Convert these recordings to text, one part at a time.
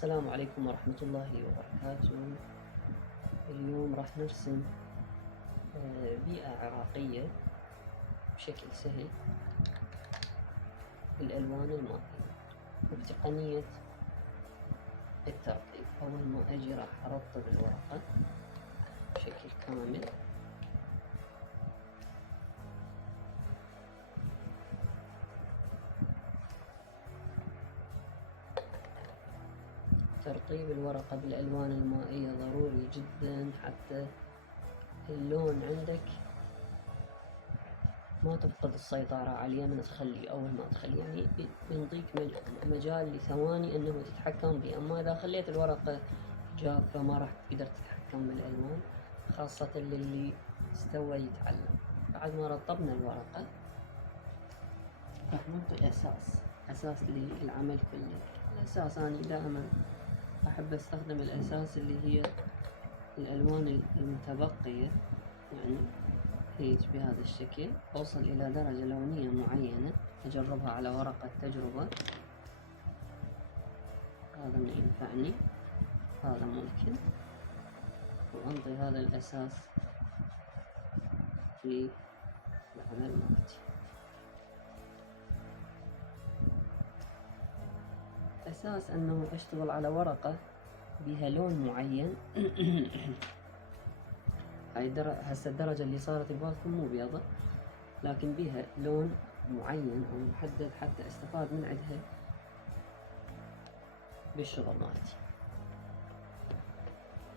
السلام عليكم ورحمة الله وبركاته. اليوم راح نرسم بيئة عراقية بشكل سهل بالألوان المائية وبتقنية الترطيب. أول ما أجي راح أرطب الورقة بشكل كامل، ترطيب الورقة بالألوان المائية ضروري جدا حتى اللون عندك ما تفقد السيطرة عليه من تخليه. أول ما تخليه يعني بينطيك مجال لثواني أنه تتحكم به، أما إذا خليت الورقة جافة ما راح تقدر تتحكم بالألوان، خاصة للي استوى يتعلم. بعد ما رطبنا الورقة راح نعطي أساس للعمل كله. الأساس أنا دائما أحب أستخدم الأساس اللي هي الألوان المتبقية، يعني هيج بهذا الشكل. أوصل إلى درجة لونية معينة أجربها على ورقة تجربة، هذا ما ينفعني، هذا ممكن، وأنطي هذا الأساس للعمل مالتي. أساس أنه أشتغل على ورقة بها لون معين. هاي هسه الدرجة اللي صارت ببالكم مو بيضة، لكن بها لون معين أو محدد حتى استفاد من عندها بالشغل مالتي.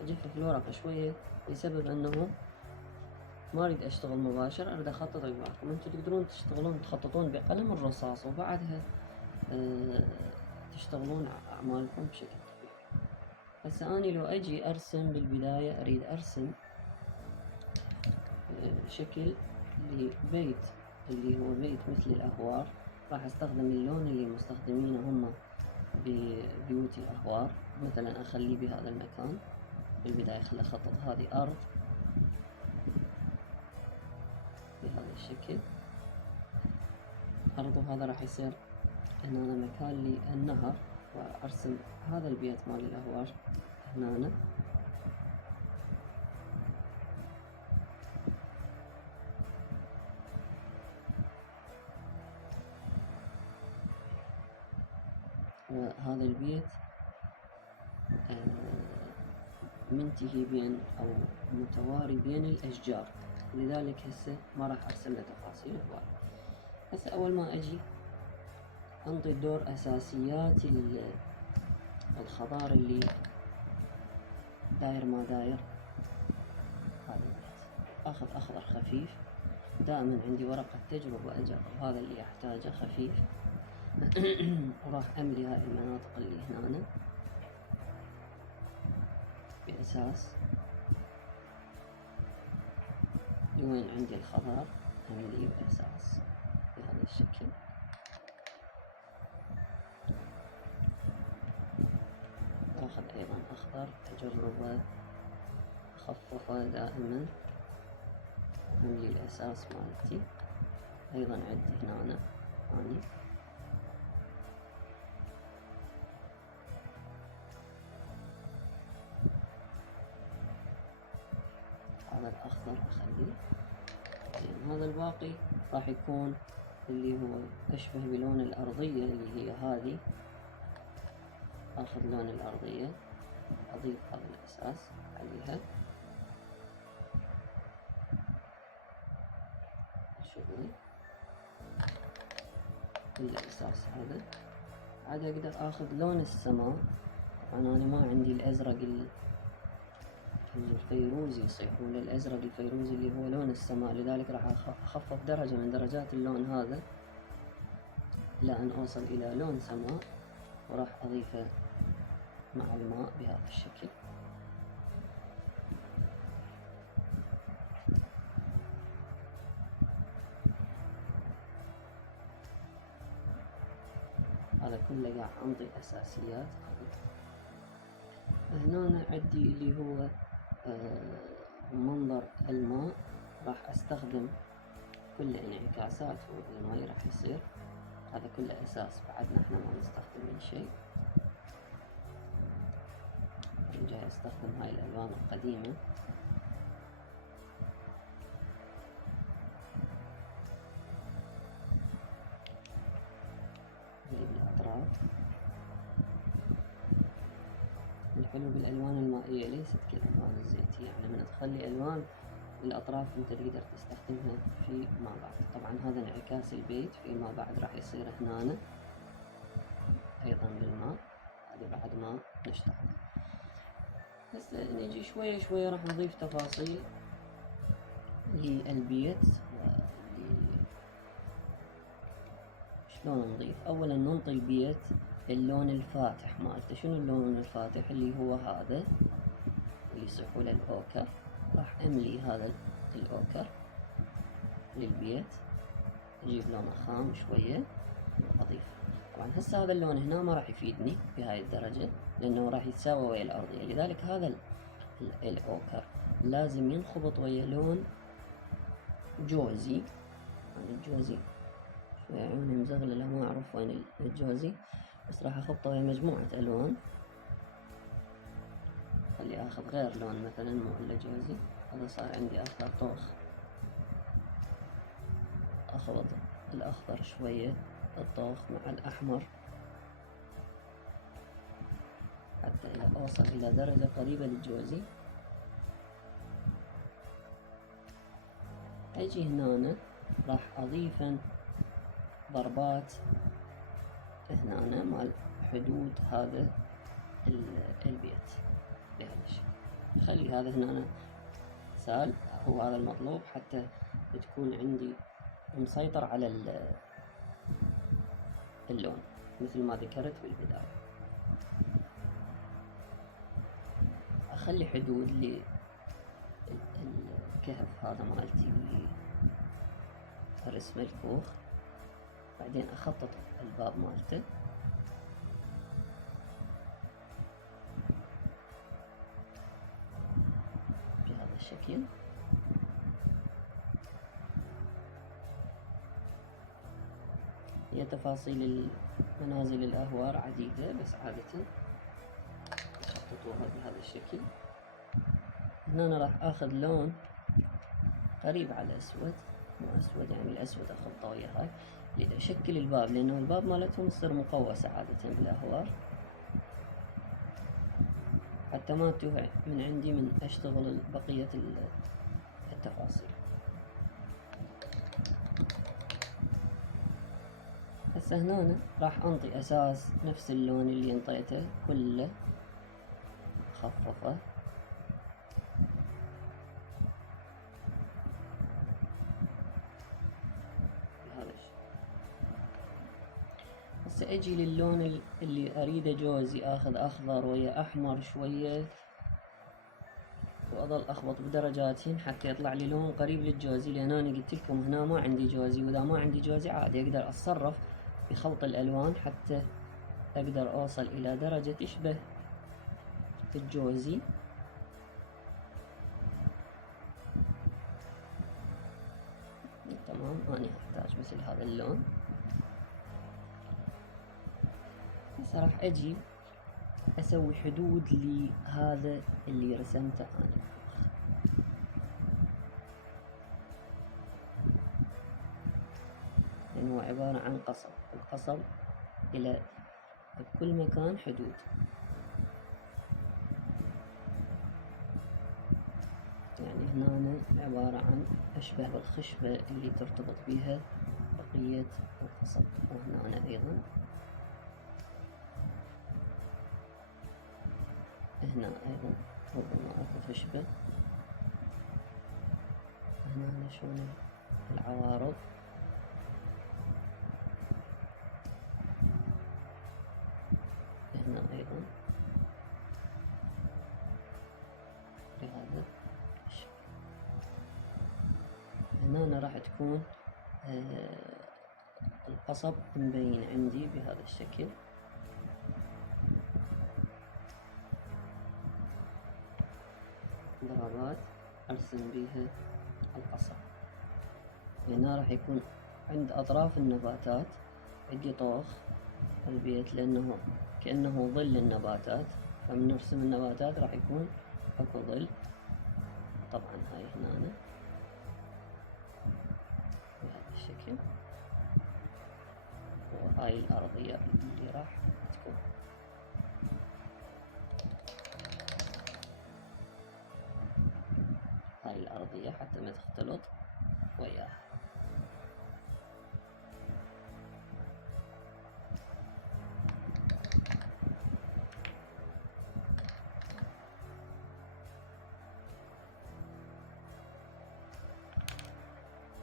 أجفف الورقة شوية لسبب أنه ما أريد أشتغل مباشر، أريد أخطط وياكم. أنتم تقدرون تخططون بقلم الرصاص وبعدها تشتغلون أعمالكم بشكل طبيعي. هسه أني لو أجي أرسم بالبداية، أريد أرسم شكل لبيت اللي هو بيت مثل الأهوار. راح أستخدم اللون اللي مستخدمينه هم ببيوت الأهوار. مثلا أخليه بهذا المكان بالبداية، خلي أخطط هذه أرض بهذا الشكل، أرض، وهذا راح يصير هنا مكان للنهر، وأرسم هذا البيت مال الأهوار هنا. وهذا البيت منتهي بين أو متواري بين الأشجار، لذلك هسه ما راح أرسل له تفاصيل هواي. هسه أول ما أجي أنطي دور أساسيات الخضار اللي داير ما داير هذا البيت. أخذ أخضر خفيف، دائما عندي ورقة تجربة أجرب هذا اللي أحتاجه خفيف. وراح أملي هاي المناطق اللي هنا بأساس وين عندي الخضار أملي بأساس بهذا الشكل. أخذ أيضا أخضر أجربه أخففه دائما، أملي الأساس مالتي. أيضا عندي هنا أني هذا الأخضر أخليه. هذا الباقي راح يكون اللي هو أشبه بلون الأرضية اللي هي هذه. أخذ لون الأرضية أضيف هذا الأساس عليها شغلي الأساس هذا. عاد أقدر أخذ لون السماء. طبعا أنا ما عندي الأزرق الفيروزي يصيحوا للأزرق الفيروزي اللي هو لون السماء، لذلك راح أخفف درجة من درجات اللون هذا لأن أوصل إلى لون سماء، وراح أضيفه مع الماء بهذا الشكل. هذا كله قاعد أنطي أساسيات. هنا عندي اللي هو منظر الماء، راح أستخدم كل انعكاسات الماء راح يصير. هذا كله أساس، بعدنا احنا ما نستخدم أي شيء. استخدم هاي الالوان القديمة. بالاطراف. الحلو بالالوان المائية ليست كالالوان الزيتية، يعني من تخلي الوان بالاطراف انت تقدر تستخدمها فيما بعد. طبعا هذا انعكاس البيت فيما بعد راح يصير هنا ايضا بالماء، هذا بعد ما نشتغل. هسه نجي شوية شوية راح نضيف تفاصيل للبيت. شلون نضيف؟ اولا ننطي البيت اللون الفاتح مالته. شنو اللون الفاتح؟ اللي هو هذا اللي يصيحوا له الاوكر. راح املي هذا الاوكر للبيت، اجيب لونه خام شوية واضيف. طبعا هسه هذا اللون هنا ما راح يفيدني بهاي الدرجة لانه راح يتساوى ويا الارضية، لذلك هذا الاوكر لازم ينخبط ويا لون جوزي. يعني الجوزي شوي عيوني مزغللة ما اعرف وين الجوزي، بس راح اخبطه ويا مجموعة الوان. خلي اخذ غير لون مثلا مو الا جوزي. هذا صار عندي اخضر طوخ، اخبط الاخضر شوية الطوخ مع الاحمر حتى اوصل الى درجة قريبة للجوزي. اجي هنا راح اضيف ضربات هنا مال حدود هذا البيت بهذا الشكل. خلي هذا هنا سال، هو هذا المطلوب حتى تكون عندي مسيطر على اللون مثل ما ذكرت بالبداية. اخلي حدود للكهف هذا مالتي اللي رسم الكوخ، بعدين اخطط الباب مالته بهذا الشكل. هي تفاصيل المنازل الأهوار عديدة، بس عادة يخططوها بهذا الشكل. هنا أنا راح آخذ لون قريب على أسود، مو أسود يعني الأسود أخلطه ويا هاي لأشكل الباب، لأنه الباب مالتهم تصير مقوسة عادة بالأهوار، حتى ما تتوه من عندي من أشتغل بقية التفاصيل. هسه هنا راح انطي اساس نفس اللون اللي انطيته كله، خففه بهذا الشكل. هسه اجي للون اللي اريده جوزي، اخذ اخضر ويا احمر شوية واظل اخبط بدرجاتهن حتى يطلع لي لون قريب للجوزي، لان انا قلت لكم هنا ما عندي جوزي، واذا ما عندي جوزي عادي اقدر اتصرف بخلط الالوان حتى اقدر اوصل الى درجة تشبه الجوزي. تمام، انا احتاج مثل هذا اللون. هسه راح اجي اسوي حدود لهذا اللي رسمته انا، لانه هو عبارة عن قصب، القصب الى بكل مكان حدود. يعني هنا عبارة عن أشبه بالخشبة اللي ترتبط بها بقية القصب، وهنا أيضا هنا أيضا ربما أكو خشبة. هنا شلون العوارض، هنا أيضا بهذا الشكل. هنا راح تكون القصب مبين عندي بهذا الشكل. ضربات أرسم بها القصب. هنا راح يكون عند أطراف النباتات عندي طوخ البيت، لأنه كأنه ظل النباتات، فمن نرسم النباتات راح يكون اكو ظل. طبعا هاي هنا بهذا الشكل، وهاي الأرضية اللي راح تكون. هاي الأرضية حتى ما تختلط وياها.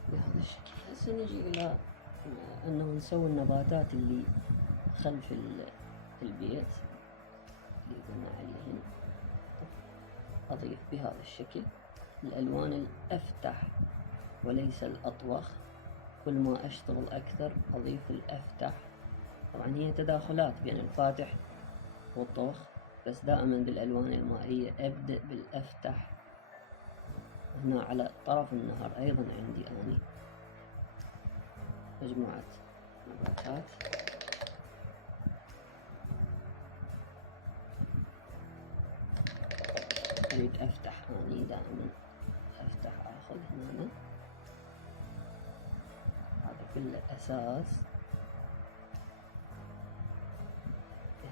بهذا الشكل. هسه نجي إلى أنه نسوي النباتات اللي خلف البيت اللي قلنا عليه هنا. أضيف بهذا الشكل الألوان الأفتح وليس الأطوخ. كل ما أشتغل أكثر أضيف الأفتح. طبعا هي تداخلات بين الفاتح والطوخ، بس دائما بالألوان المائية أبدأ بالأفتح. هنا على طرف النهر أيضا عندي أني مجموعة نباتات. أريد أفتح أني دائما أفتح، أخذ هنا هذا كله أساس.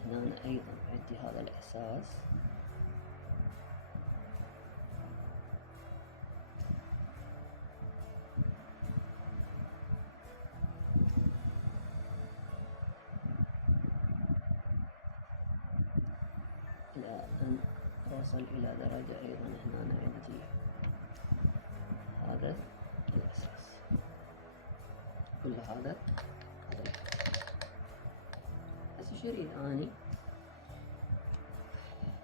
هنا أيضا عندي هذا الأساس. إلى أن أصل إلى درجة أيضا هنا عندي هذا الأساس. كل هذا هسه شو أريد أني؟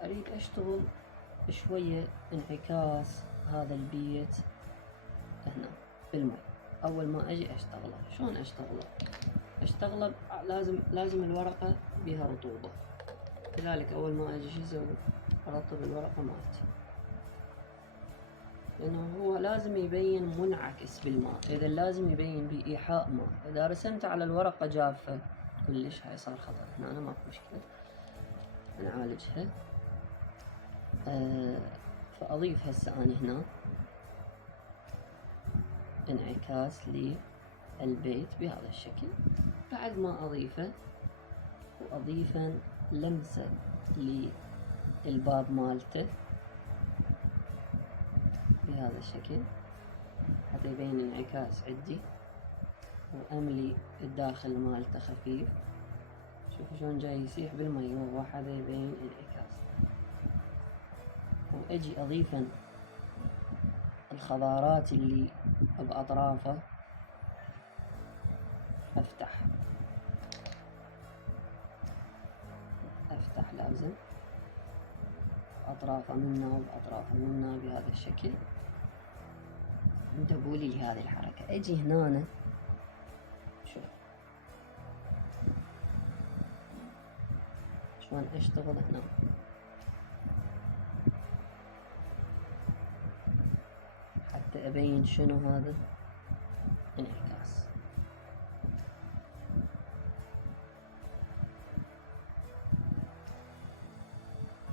أريد أشتغل شوية انعكاس هذا البيت هنا بالماء. أول ما أجي أشتغله، شلون أشتغله؟ أشتغله لازم الورقة بها رطوبة، لذلك أول ما أجي شو أسوي؟ أرطب الورقة مالتي، لأنه هو لازم يبين منعكس بالماء، إذا لازم يبين بإيحاء ماء. إذا رسمت على الورقة جافة كلش هاي صار خطأ. هنا أنا ماكو مشكلة، نعالجها. فأضيف هسه أنا هنا انعكاس للبيت بهذا الشكل. بعد ما أضيفه وأضيفا لمسة للباب مالته بهذا الشكل حتى يبين انعكاس عندي، وأملي الداخل مالته خفيف. شوفوا شلون جاي يسيح بالمي وهو هذا يبين انعكاس. وأجي أضيفا الخضارات اللي بأطرافه، أفتح لازم أطرافه منا وأطرافه منا بهذا الشكل. انتبهوا لي هذه الحركة. أجي هنا شوف شلون أشتغل هنا، حتى أبين شنو هذا انعكاس.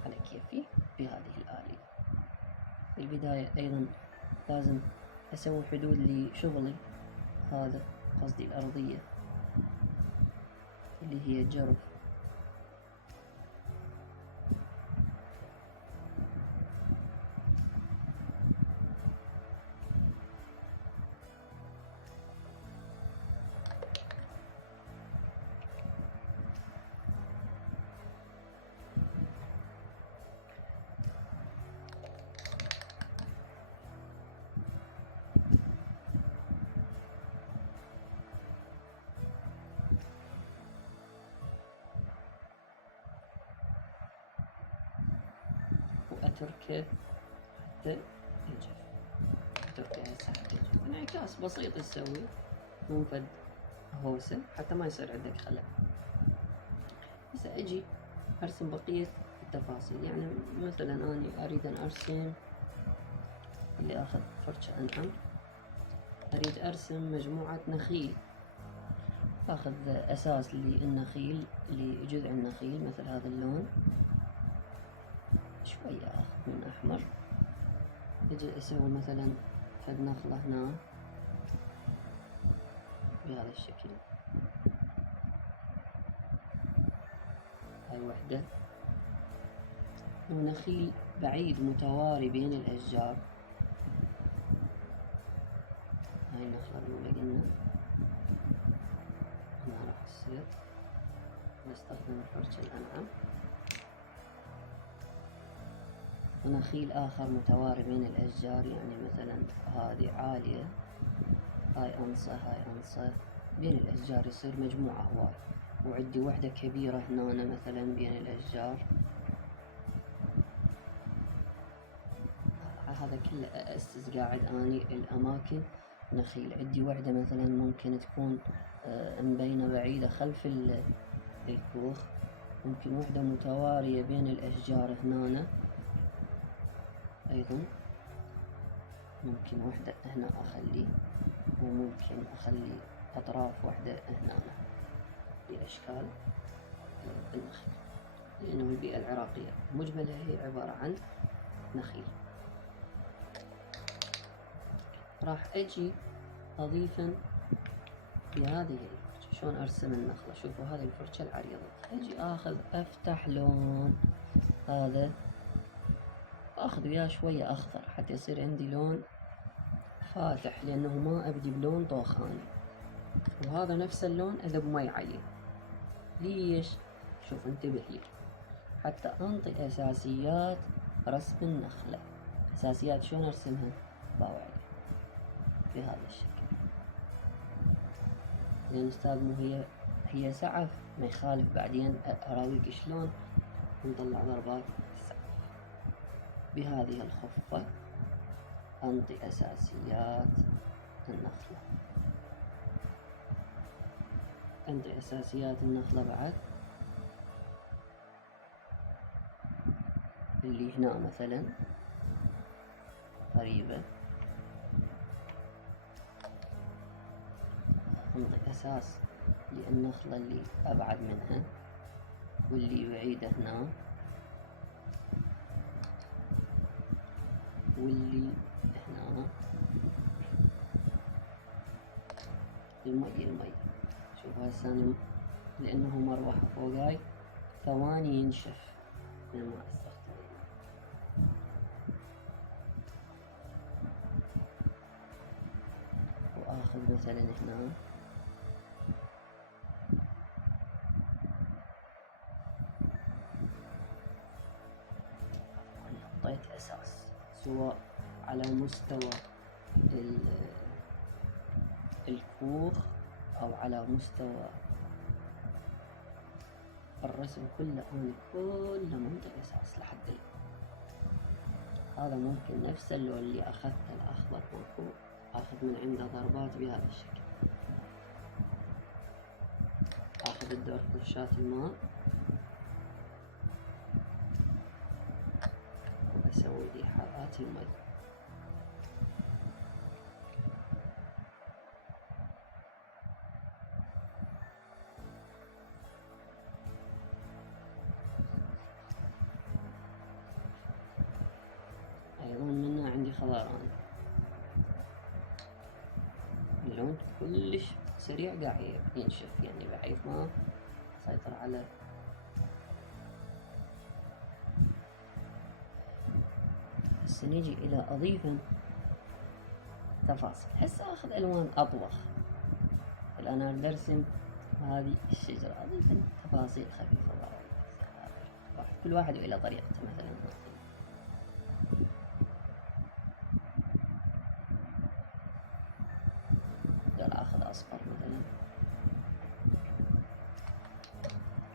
على كيفي بهذه الآلية. في البداية أيضا لازم أسوي حدود لشغلي، هذا قصدي الأرضية اللي هي الجرف. وأتركه حتى يجف. أتركه هسه حتى يجف. انعكاس بسيط تسوي، مو فد هوسة، حتى ما يصير عندك خلل. هسه أجي أرسم بقية التفاصيل. يعني مثلا أنا أريد أن أرسم، اللي أخذ فرشة أنعم، أريد أرسم مجموعة نخيل. أخذ أساس للنخيل، لجذع النخيل مثل هذا اللون، شوية أخذ من أحمر، أجي أسوي مثلا فد نخلة هنا بهذا الشكل. هاي وحدة. ونخيل بعيد متواري بين الأشجار، هاي النخلة الأولى قلنا هنا راح تصير، نستخدم الفرشة الأنعم. ونخيل آخر متواري بين الأشجار، يعني مثلا هذه عالية، هاي أنصة، هاي أنصة، بين الأشجار يصير مجموعة هواي. وعندي وحدة كبيرة هنا مثلا بين الأشجار، هذا كله أسس قاعد أني الأماكن نخيل. عندي وحدة مثلا ممكن تكون مبينة بعيدة خلف الكوخ، ممكن وحدة متوارية بين الأشجار هنا أيضا، ممكن وحدة هنا أخلي، وممكن أخلي أطراف وحدة هنا بأشكال النخيل، لأنه البيئة العراقية مجملة هي عبارة عن نخيل. راح أجي أضيفا بهذه الفرشة. شلون أرسم النخلة؟ شوفوا هذه الفرشة العريضة، أجي آخذ أفتح لون، هذا أخذ وياه شوية أخضر حتى يصير عندي لون فاتح، لأنه ما أبدي بلون طوخاني. وهذا نفس اللون أذب مي عليه. ليش؟ شوف انتبه لي، حتى أنطي أساسيات رسم النخلة. أساسيات شلون أرسمها؟ باوي عليه بهذا الشكل. لأن أستاذ مو هي سعف، ما يخالف بعدين أراويك شلون نطلع ضربات السعف. بهذه الخفة أنطي أساسيات النخلة. أنطي أساسيات النخلة بعد اللي هنا مثلا قريبة، أنطي أساس للنخلة اللي أبعد منها، واللي بعيدة هنا، واللي هنا. المي شوف هسه لأنه مروحة فوقاي ثواني ينشف من ما استخدمه. وآخذ مثلا هنا حطيت أساس، سواء على مستوى الكوخ أو على مستوى الرسم كله، أنا كله منطقة أساس لحد الآن. هذا ممكن نفس اللون اللي أخذته الأخضر من فوق أخذ من عنده ضربات بهذا الشكل. أخذ الدور فرشاة الماء وأسوي إيحاءات المي. أيضا منها عندي خضران، اللون كلش سريع قاعد ينشف، يعني بحيث ما سيطر على هسه نجي إلى أضيفا تفاصيل. هسه أخذ ألوان أطبخ، الآن أريد أرسم هذه الشجرة، أضيف تفاصيل خفيفة. كل واحد إلى طريقته. مثلا أقدر أخذ أصفر مثلا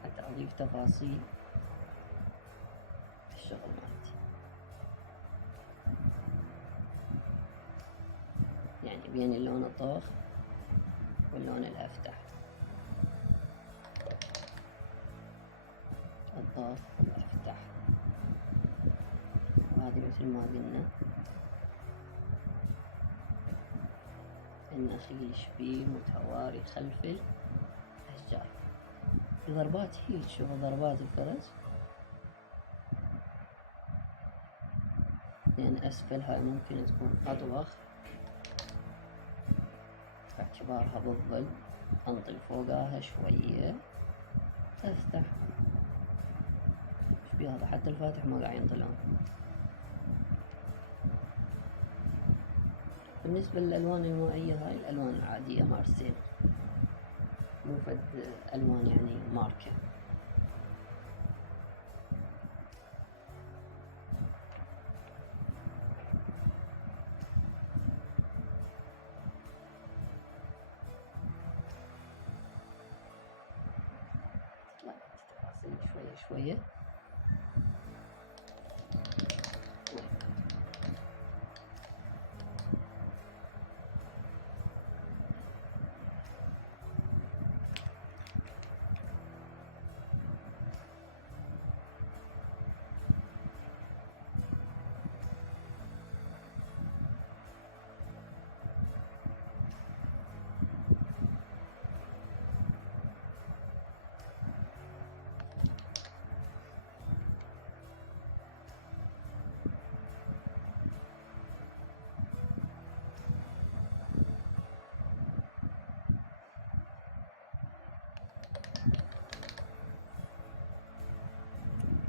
حتى أضيف تفاصيل الشغل مالتي، يعني بين اللون الطوخ واللون الأفتح، الطوخ والأفتح. وهذه مثل ما قلنا النخيل شبيه متواري خلف الأشجار. ضربات هيل، شوفوا ضربات الفرس لأن أسفلها ممكن تكون أطبخ، باعتبارها بالظل. أنطي فوقاها شوية، أفتح. إيش بهذا؟ حتى الفاتح ما قاعد ينطلون. بالنسبة للألوان المائية هاي الألوان العادية مارسين، مو فد ألوان يعني ماركة. تفاصيل شوية شوية.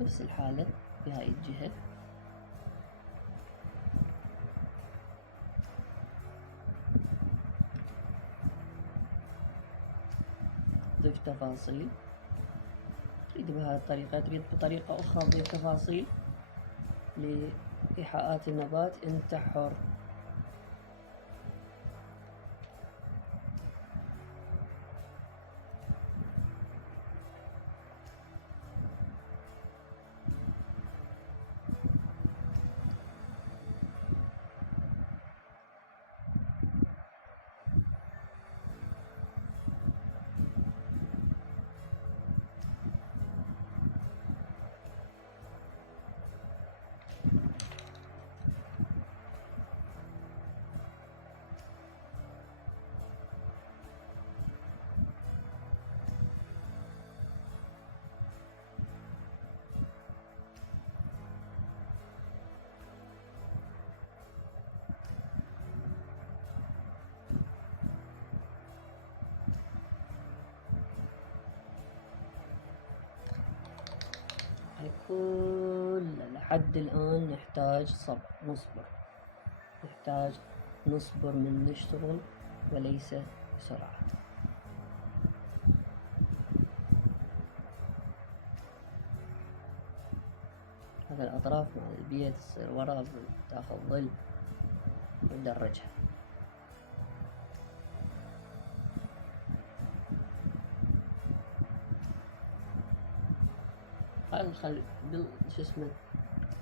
نفس الحالة في هاي الجهة. ضيف تفاصيل، تريد بهذه الطريقة، تريد بطريقة أخرى تضيف تفاصيل لإيحاءات النبات، أنت حر. كل لحد الآن نحتاج نصبر من نشتغل وليس بسرعة. هذا الأطراف مع البيت تصير ورا، تاخذ ظل وندرجها.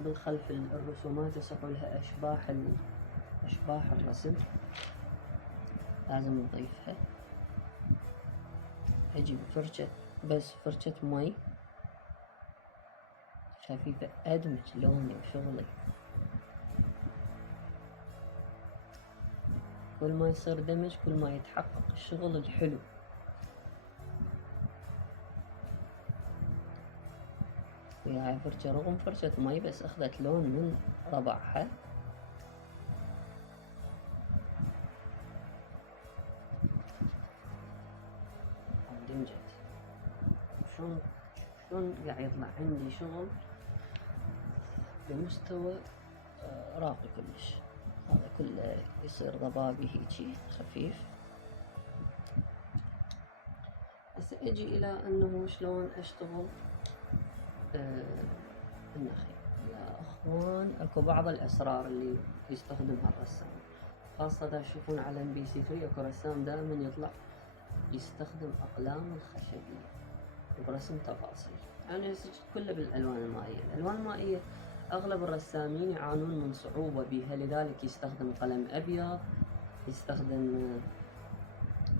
بالخلف الرسومات يصحوا لها أشباح الرسم، لازم نضيفها. أجيب فرشة مي خفيفة، أدمج لوني وشغلي. كل ما يصير دمج كل ما يتحقق الشغل الحلو. هاي فرشة رغم فرشة مي بس أخذت لون من ربعها. دمجت. شلون قاعد يطلع عندي شغل بمستوى راقي كلش. هذا كله يصير ضبابي هيجي خفيف. هسه اجي الى انه شلون اشتغل النخيل. يا اخوان اكو بعض الاسرار اللي يستخدمها الرسام، خاصة اذا تشوفون على MPC3 اكو رسام دائما يطلع يستخدم اقلام الخشبية برسم تفاصيل. يعني كله بالالوان المائية. الالوان المائية اغلب الرسامين يعانون من صعوبة بها، لذلك يستخدم قلم ابيض، يستخدم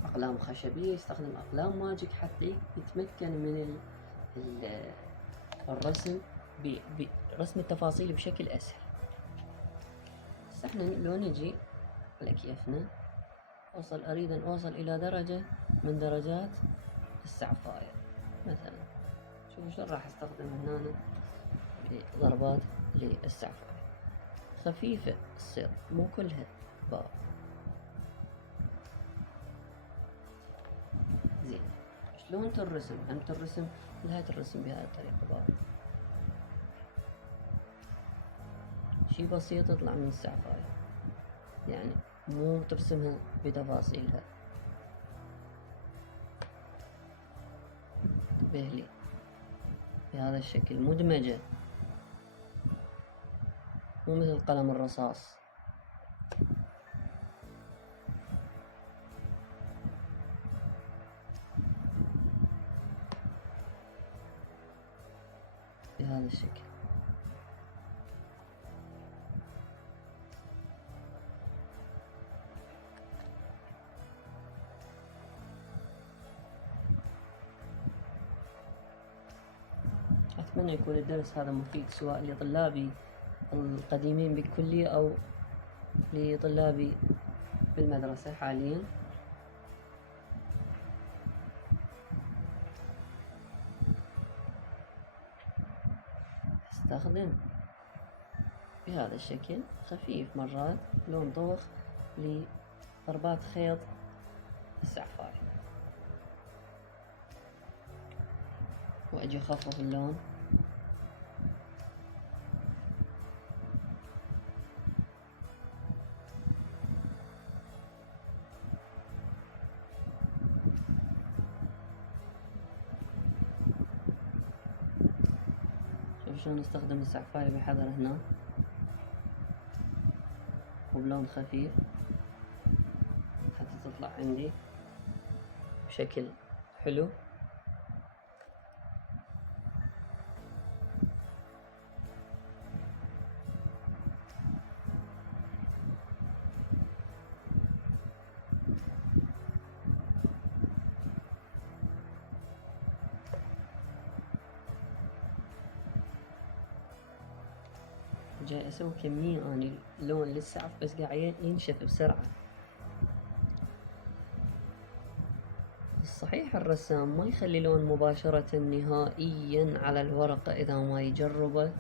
اقلام خشبية، يستخدم اقلام ماجيك حتى يتمكن من الرسم برسم التفاصيل بشكل اسهل. بس احنا لو نجي على كيفنا اريد ان اوصل الى درجة من درجات السعفاية مثلا، شوفوا شلون راح استخدم هنا ضربات للسعفاية. خفيفة تصير مو كلها باء. زين، شلون ترسم؟ هم ترسم لا ترسم بهذه الطريقة باء، شي بسيط يطلع من السعفاية، يعني مو ترسمها بتفاصيلها. انتبه لي بهذا الشكل مدمجة، مو مثل قلم الرصاص. بهذا الشكل. أتمنى يكون الدرس هذا مفيد سواء لطلابي القديمين بالكلية أو لطلابي بالمدرسة حاليا. استخدم بهذا الشكل خفيف مرات لون طوخ لضربات خيط السعفاية، وأجي أخفف اللون. شوف شلون استخدم السعفاية بحذر هنا وبلون خفيف حتى تطلع عندي بشكل حلو. جاي أسوي كمية أني لون للسعف بس قاعد ينشف بسرعة. الصحيح الرسام ما يخلي لون مباشرة نهائيا على الورقة إذا ما يجربه.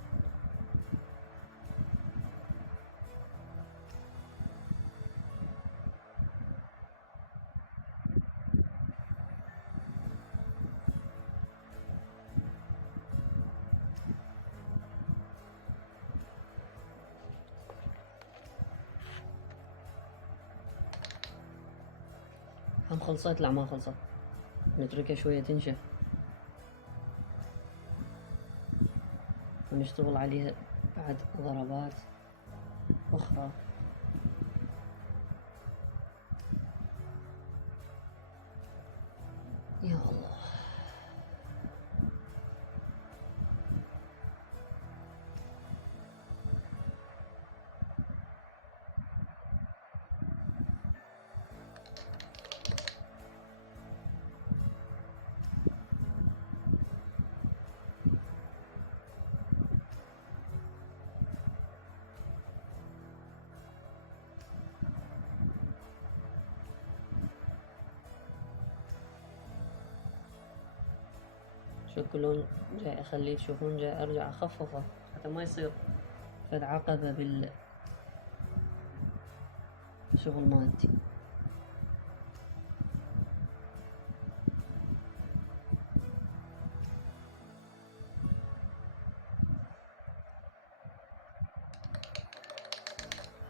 هم خلصت؟ لا ما خلصت، نتركها شوية تنشف ونشتغل عليها بعد ضربات أخرى. يا الله. شو كلون جاي أخليه تشوفون، جاي أرجع أخففه حتى ما يصير فد عقبة بالشغل مالتي.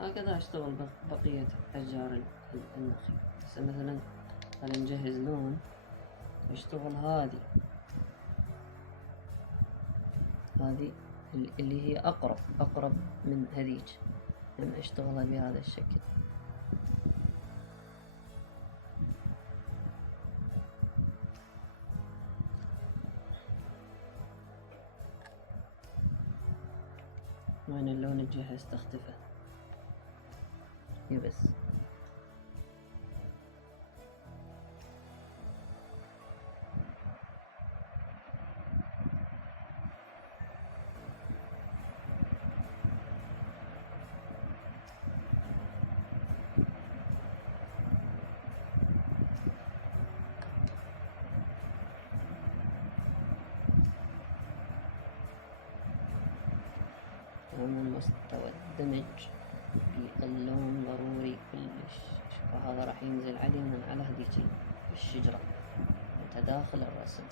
هكذا أشتغل بقية أشجار النخيل. هسه مثلا خلينا نجهز لون أشتغل هذه اللي هي أقرب من هذيك، يعني أشتغلها بهذا الشكل. وين اللون الجهز تختفى بس. أعمل مستوى الدمج باللون ضروري كلش، فهذا راح ينزل عليه من على هذيك الشجرة متداخل الرسم.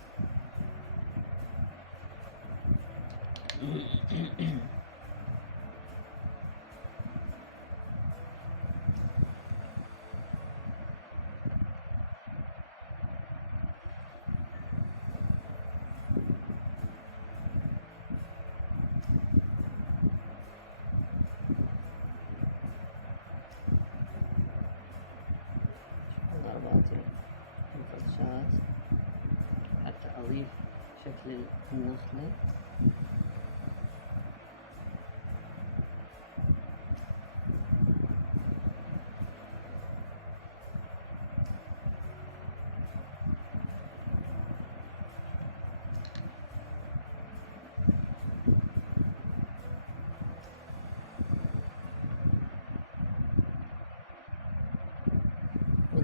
ضربات الفرشات حتى أضيف شكل النخلة.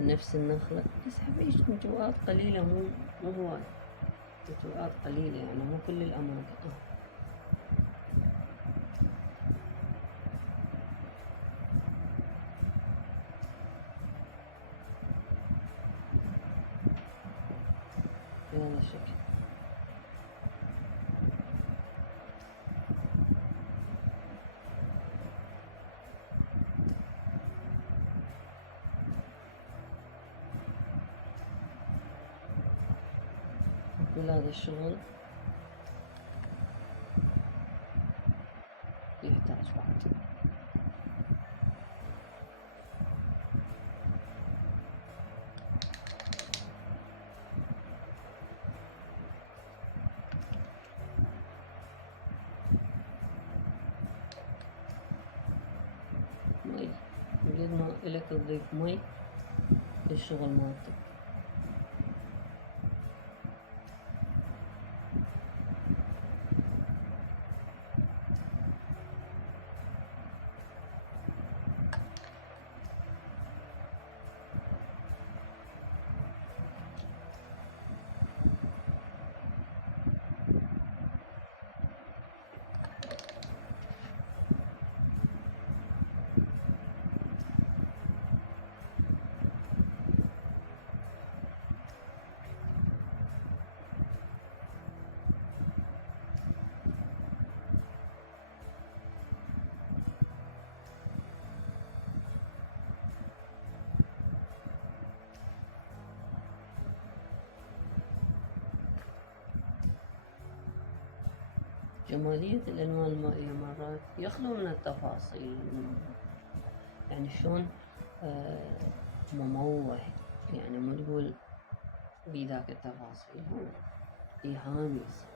نفس النخلة بس حبيش نتوءات قليلة، مو هواي، نتوءات قليلة يعني مو كل الأماكن. بهذا الشكل. كل هذا الشغل يحتاج وقت. مي، قد ما إلك تضيف مي للشغل مالتك. جمالية الألوان المائية مرات يخلو من التفاصيل، يعني شلون مموه، يعني مو تقول بذاك التفاصيل، هو إيهام يصير.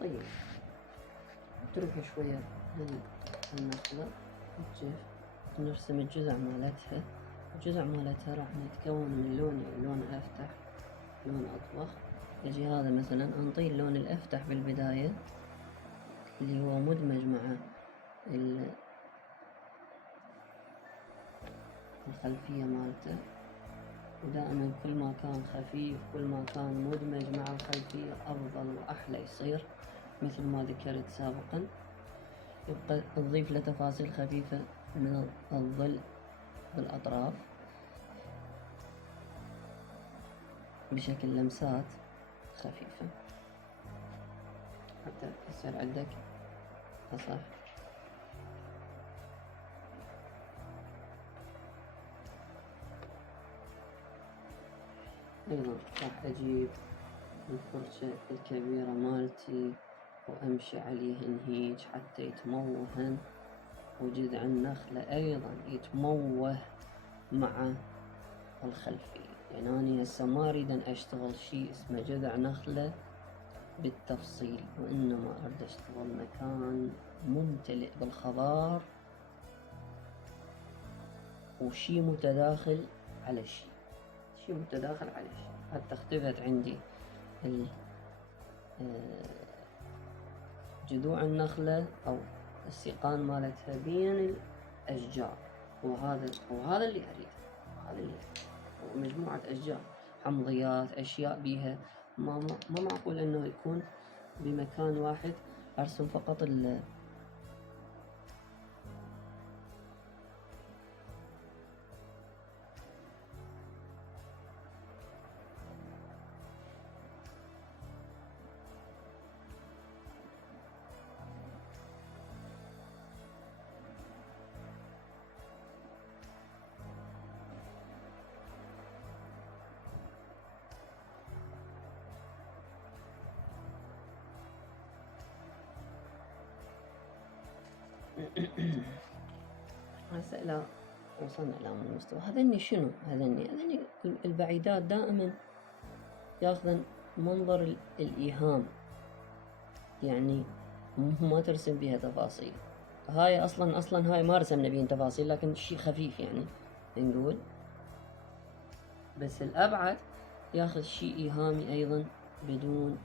طيب نتركها شوية للنخلة كيف نرسم الجذع مالتها. الجذع مالتها راح نتكون من لون أفتح، لون أطبخ. يجي هذا مثلا أنطيه اللون الأفتح بالبداية اللي هو مدمج مع الخلفية مالته، ودائما كل ما كان خفيف كل ما كان مدمج مع الخلفية أفضل وأحلى يصير، مثل ما ذكرت سابقا. يبقى تضيف له تفاصيل خفيفة من الظل بالأطراف بشكل لمسات خفيفة حتى يصير عندك أصح. أيضا راح أجيب الفرشة الكبيرة مالتي وأمشي عليهن هيج حتى يتموهن، وجذع النخلة أيضا يتموه مع الخلفية. يعني أنا هسه ما أريد أن أشتغل شيء اسمه جذع نخلة بالتفصيل، وإنما أريد أشتغل مكان ممتلئ بالخضار وشي متداخل على شي متداخل على شي، حتى اختفت عندي جذوع النخلة أو السيقان مالتها بين الأشجار، وهذا اللي أريده، مجموعة أشجار، حمضيات، أشياء بيها، ما معقول أنه يكون بمكان واحد أرسم فقط هسه إلى وصلنا إلى المستوى. هذني شنو؟ هذني البعيدات دائما ياخذن منظر الإيهام، يعني ما ترسم بها تفاصيل. هاي أصلا هاي ما رسمنا بين تفاصيل، لكن شيء خفيف يعني نقول، بس الأبعد ياخذ شيء إيهامي أيضا بدون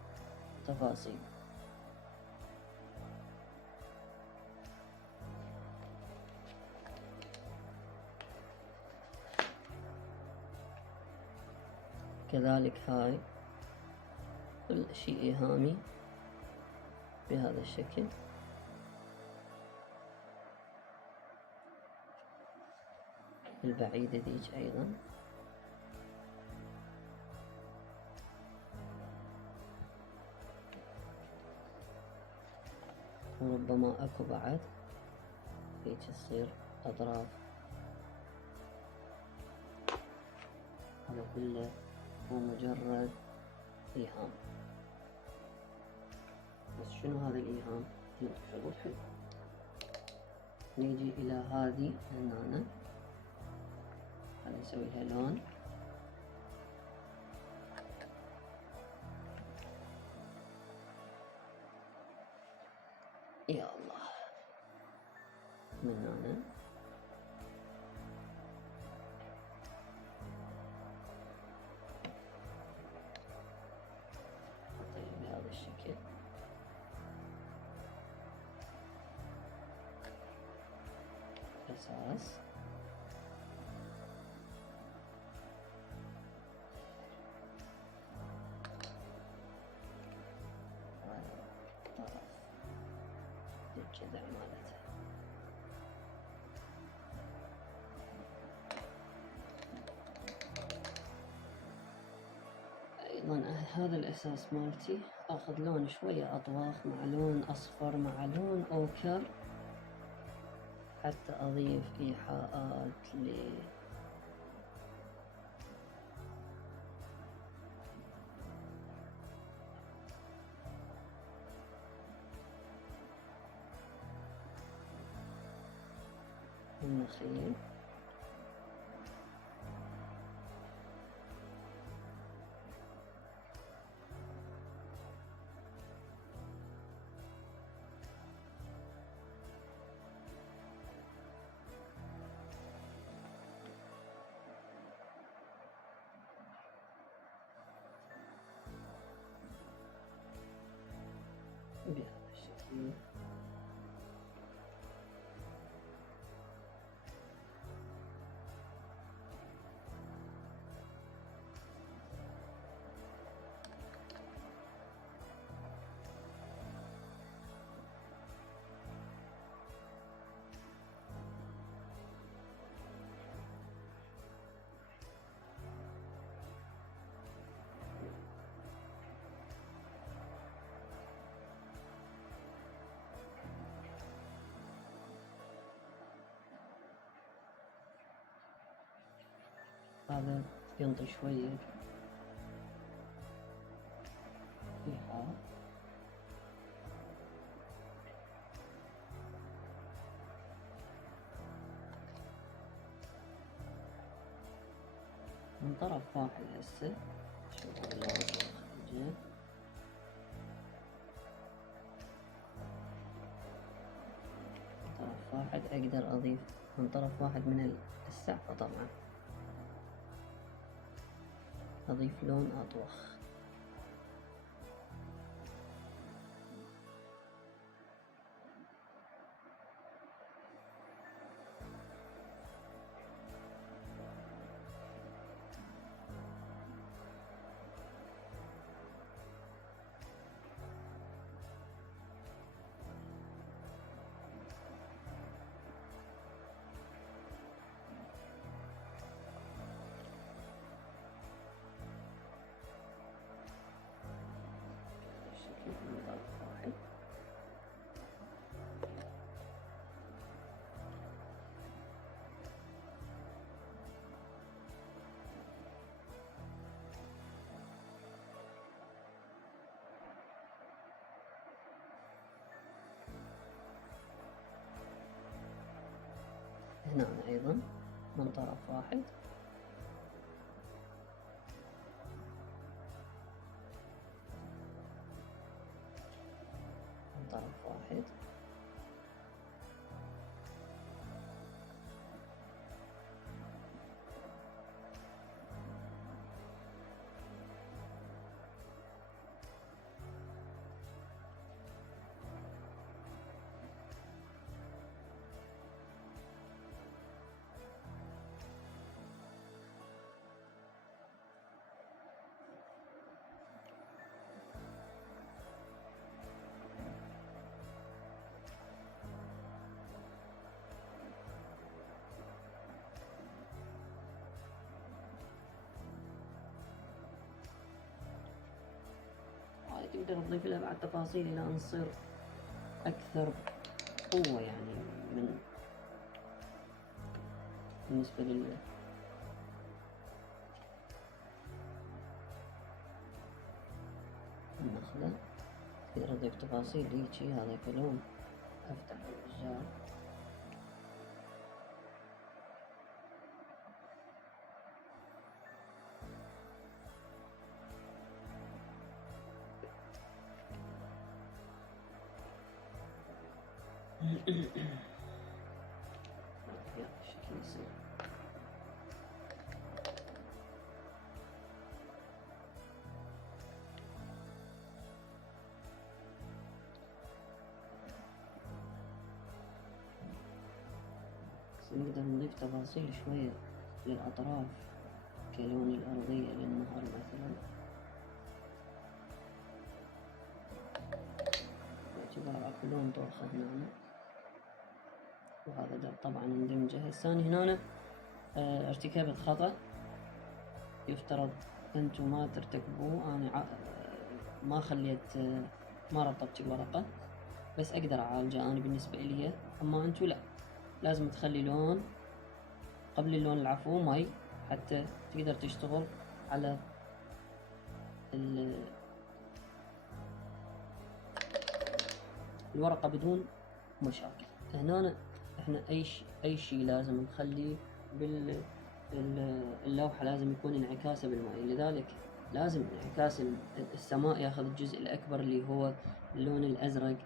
تفاصيل. كذلك هاي كل شيء إيهامي بهذا الشكل. البعيدة ذيك أيضا وربما أكو بعد هيك تصير أطراف. هذا كله هو مجرد إيهام، بس شنو هذا الإيهام؟ شغل حلو. نيجي إلى هذه هنا، خلينا نسوي لها لون. يا الله، من هنا بهذا الشكل. أساس طرف الجذع مالته. أيضا هذا الأساس مالتي أخذ لون شوية أطواخ مع لون أصفر مع لون أوكر، حتى أضيف إيحاءات النخيل. بهذا الشكل. هذا ينطي شوية إيحاء. من طرف واحد هسه شوف اللون خارجه. طرف واحد أقدر أضيف من طرف واحد من السقف طبعا أضيف لون أطوخ. من طرف واحد. هنا أيضا من طرف واحد. من طرف واحد. تقدر تضيف لها بعد تفاصيل إلى أن تصير أكثر قوة يعني من بالنسبة للنخلة. تقدر تضيف تفاصيل هيجي. هذا كلهم أفتح الأشجار. شكل يصير. نقدر نضيف تفاصيل شوية للأطراف كلون الأرضية للنهر مثلا، باعتبار أكو لون طرخة هنا. وهذا طبعا ندمجه. الثاني هنا ارتكبت خطأ يفترض أنتم ما ترتكبوه. أنا ما خليت ما رطبت الورقة، بس أقدر أعالجه أنا بالنسبة إلي. أما أنتم لا، لازم تخلي لون قبل اللون العفو ماي حتى تقدر تشتغل على الورقة بدون مشاكل. هنا احنا اي شيء لازم نخليه باللوحة لازم يكون انعكاسه بالماء، لذلك لازم انعكاس السماء ياخذ الجزء الأكبر اللي هو اللون الأزرق.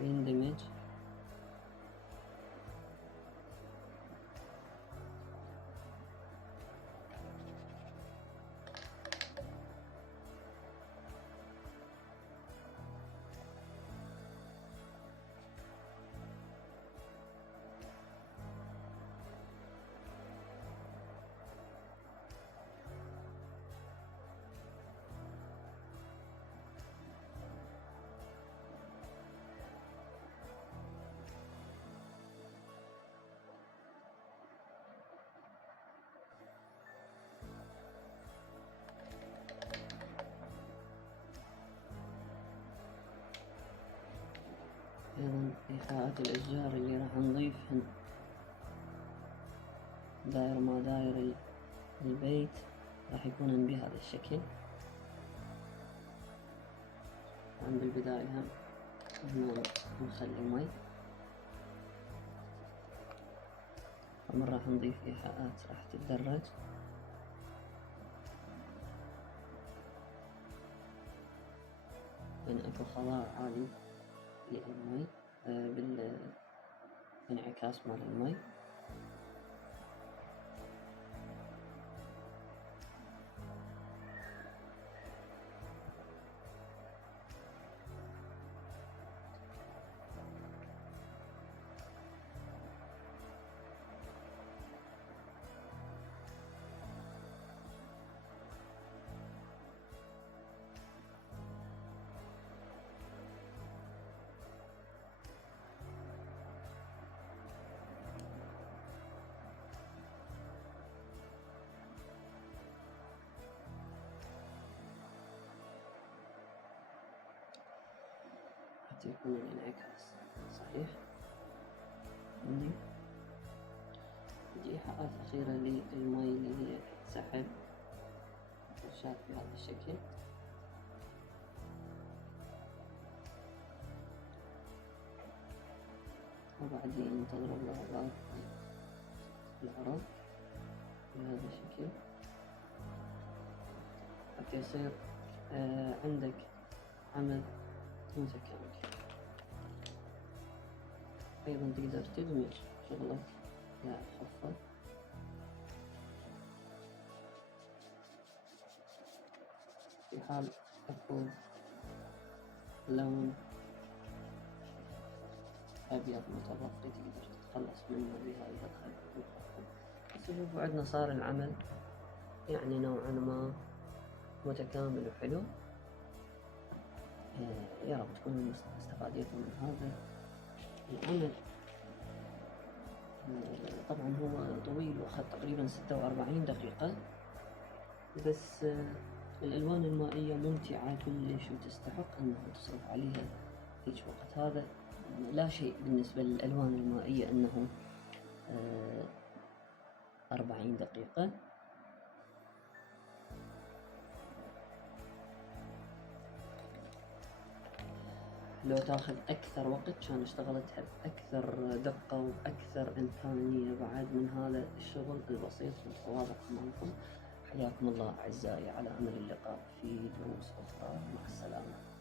يندمج. أيضا إيقاعات الأشجار اللي راح نضيفهن داير ما داير البيت راح يكونن بهذا الشكل. طبعا بالبداية هنا نخلي مي، ومن راح نضيف إيحاءات راح تتدرج. يعني أكو خضار عالي للمي بالانعكاس مال المي. حتى يكون الانعكاس صحيح. عندي إيحاءات أخيرة للماء اللي هي سحب رشات بهذا الشكل. وبعدين تضرب لعبات العرض بهذا الشكل حتى يصير عندك عمل متكامل. أيضا تقدر تدمج شغلك لا تخفض في حال أكو لون أبيض متبقي تقدر تتخلص منه بهاي الخلطة. بس شوفوا عندنا صار العمل يعني نوعا ما متكامل وحلو. يا رب تكونوا استفادتوا من هذا العمل. طبعا هو طويل واخذ تقريبا 46 دقيقة، بس الألوان المائية ممتعة كلش وتستحق أنها تصرف عليها هيج وقت. هذا لا شيء بالنسبة للألوان المائية أنه 40 دقيقة. لو تاخذ أكثر وقت كان اشتغلتها بأكثر دقة وبأكثر إمكانية بعد من هذا الشغل البسيط والواضح أمامكم. حياكم الله أعزائي، على أمل اللقاء في دروس أخرى. مع السلامة.